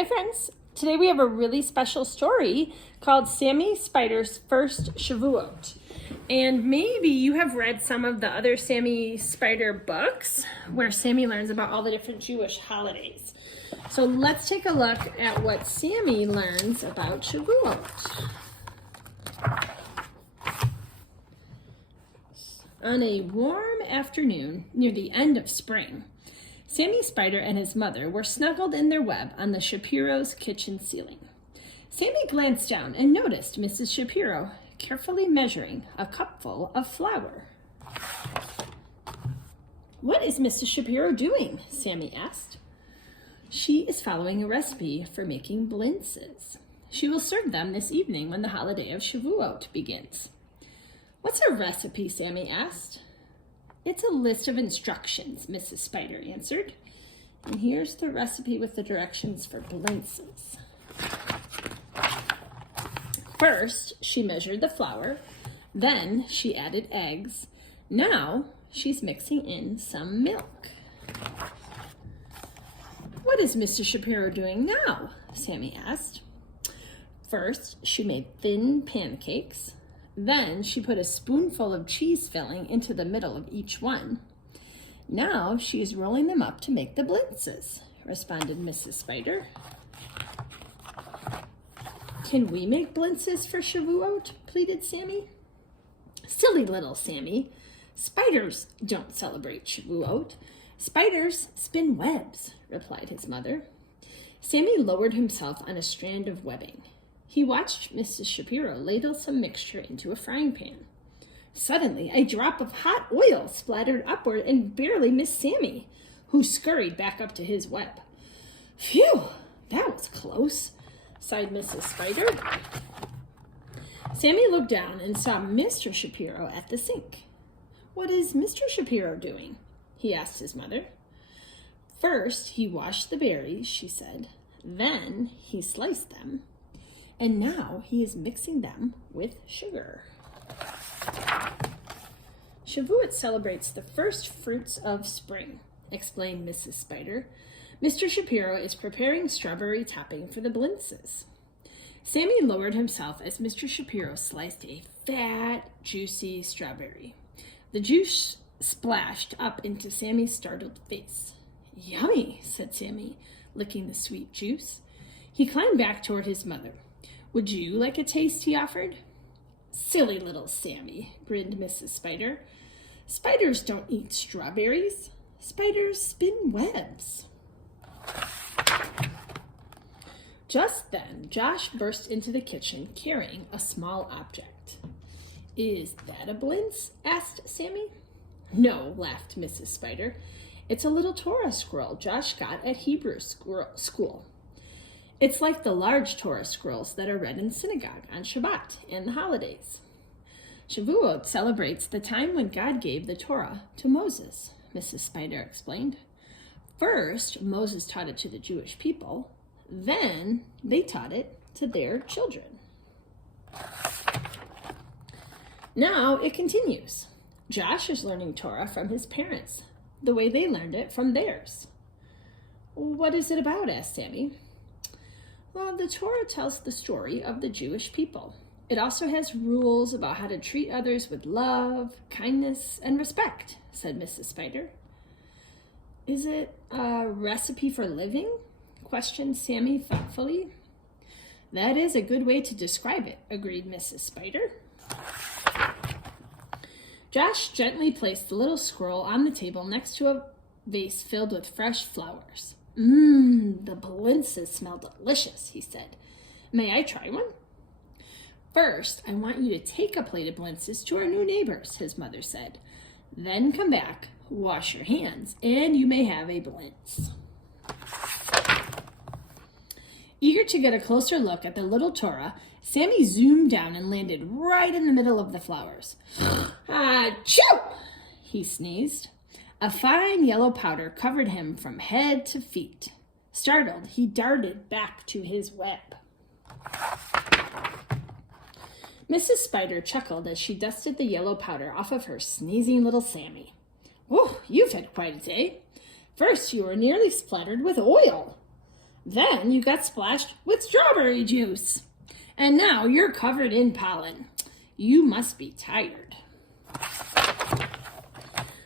Hi friends, today we have a really special story called Sammy Spider's First Shavuot. And maybe you have read some of the other Sammy Spider books where Sammy learns about all the different Jewish holidays. So let's take a look at what Sammy learns about Shavuot. On a warm afternoon near the end of spring, Sammy Spider and his mother were snuggled in their web on the Shapiro's kitchen ceiling. Sammy glanced down and noticed Mrs. Shapiro carefully measuring a cupful of flour. "What is Mrs. Shapiro doing?" Sammy asked. "She is following a recipe for making blintzes. She will serve them this evening when the holiday of Shavuot begins." "What's a recipe?" Sammy asked. "It's a list of instructions," Mrs. Spider answered. "And here's the recipe with the directions for blintzes." First, she measured the flour. Then she added eggs. Now she's mixing in some milk. "What is Mr. Shapiro doing now?" Sammy asked. First, she made thin pancakes. Then she put a spoonful of cheese filling into the middle of each one. "Now she is rolling them up to make the blintzes," responded Mrs. Spider. "Can we make blintzes for Shavuot?" pleaded Sammy. "Silly little Sammy. Spiders don't celebrate Shavuot. Spiders spin webs," replied his mother. Sammy lowered himself on a strand of webbing. He watched Mrs. Shapiro ladle some mixture into a frying pan. Suddenly, a drop of hot oil splattered upward and barely missed Sammy, who scurried back up to his web. "Phew, that was close," sighed Mrs. Spider. Sammy looked down and saw Mr. Shapiro at the sink. "What is Mr. Shapiro doing?" he asked his mother. "First, he washed the berries," she said. "Then he sliced them. And now he is mixing them with sugar." "Shavuot celebrates the first fruits of spring," explained Mrs. Spider. "Mr. Shapiro is preparing strawberry topping for the blintzes." Sammy lowered himself as Mr. Shapiro sliced a fat, juicy strawberry. The juice splashed up into Sammy's startled face. "Yummy," said Sammy, licking the sweet juice. He climbed back toward his mother. "Would you like a taste?" he offered. "Silly little Sammy," grinned Mrs. Spider. "Spiders don't eat strawberries. Spiders spin webs." Just then, Josh burst into the kitchen carrying a small object. "Is that a blintz?" asked Sammy. "No," laughed Mrs. Spider. "It's a little Torah scroll Josh got at Hebrew school. It's like the large Torah scrolls that are read in synagogue on Shabbat and the holidays." "Shavuot celebrates the time when God gave the Torah to Moses," Mrs. Spider explained. "First, Moses taught it to the Jewish people. Then they taught it to their children." Now it continues. Josh is learning Torah from his parents, the way they learned it from theirs. "What is it about?" asked Sammy. "Well, the Torah tells the story of the Jewish people. It also has rules about how to treat others with love, kindness, and respect," said Mrs. Spider. "Is it a recipe for living?" questioned Sammy thoughtfully. "That is a good way to describe it," agreed Mrs. Spider. Josh gently placed the little scroll on the table next to a vase filled with fresh flowers. The blintzes smell delicious," he said. "May I try one?" "First, I want you to take a plate of blintzes to our new neighbors," his mother said. "Then come back, wash your hands, and you may have a blintz." Eager to get a closer look at the little Torah, Sammy zoomed down and landed right in the middle of the flowers. "Achoo!" he sneezed. A fine yellow powder covered him from head to feet. Startled, he darted back to his web. Mrs. Spider chuckled as she dusted the yellow powder off of her sneezing little Sammy. "Oh, you've had quite a day. First, you were nearly splattered with oil. Then you got splashed with strawberry juice. And now you're covered in pollen. You must be tired.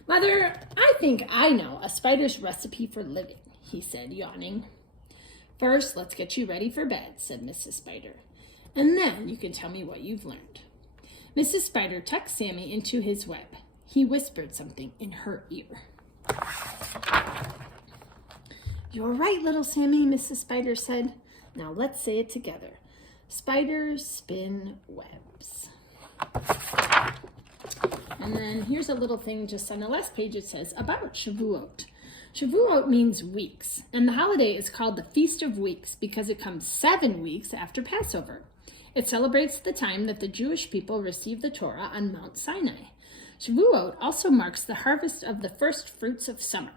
Mother, I think I know a spider's recipe for living, he said, yawning. First, let's get you ready for bed, said Mrs. Spider. And then you can tell me what you've learned. Mrs. Spider tucked Sammy into his web. He whispered something in her ear. You're right, little Sammy, Mrs. Spider said. Now let's say it together. Spiders spin webs. And then here's a little thing just on the last page. It says about Shavuot. Shavuot means weeks, and the holiday is called the Feast of Weeks because it comes 7 weeks after Passover. It celebrates the time that the Jewish people received the Torah on Mount Sinai. Shavuot also marks the harvest of the first fruits of summer.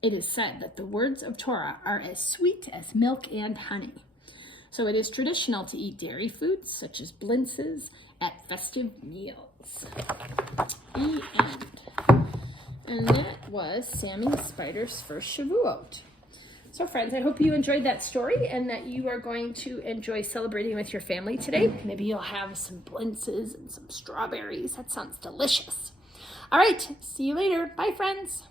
It is said that the words of Torah are as sweet as milk and honey. So it is traditional to eat dairy foods such as blintzes at festive meals. The end. And that was Sammy Spider's first Shavuot. So friends, I hope you enjoyed that story and that you are going to enjoy celebrating with your family today. Maybe you'll have some blintzes and some strawberries. That sounds delicious. All right, see you later. Bye, friends.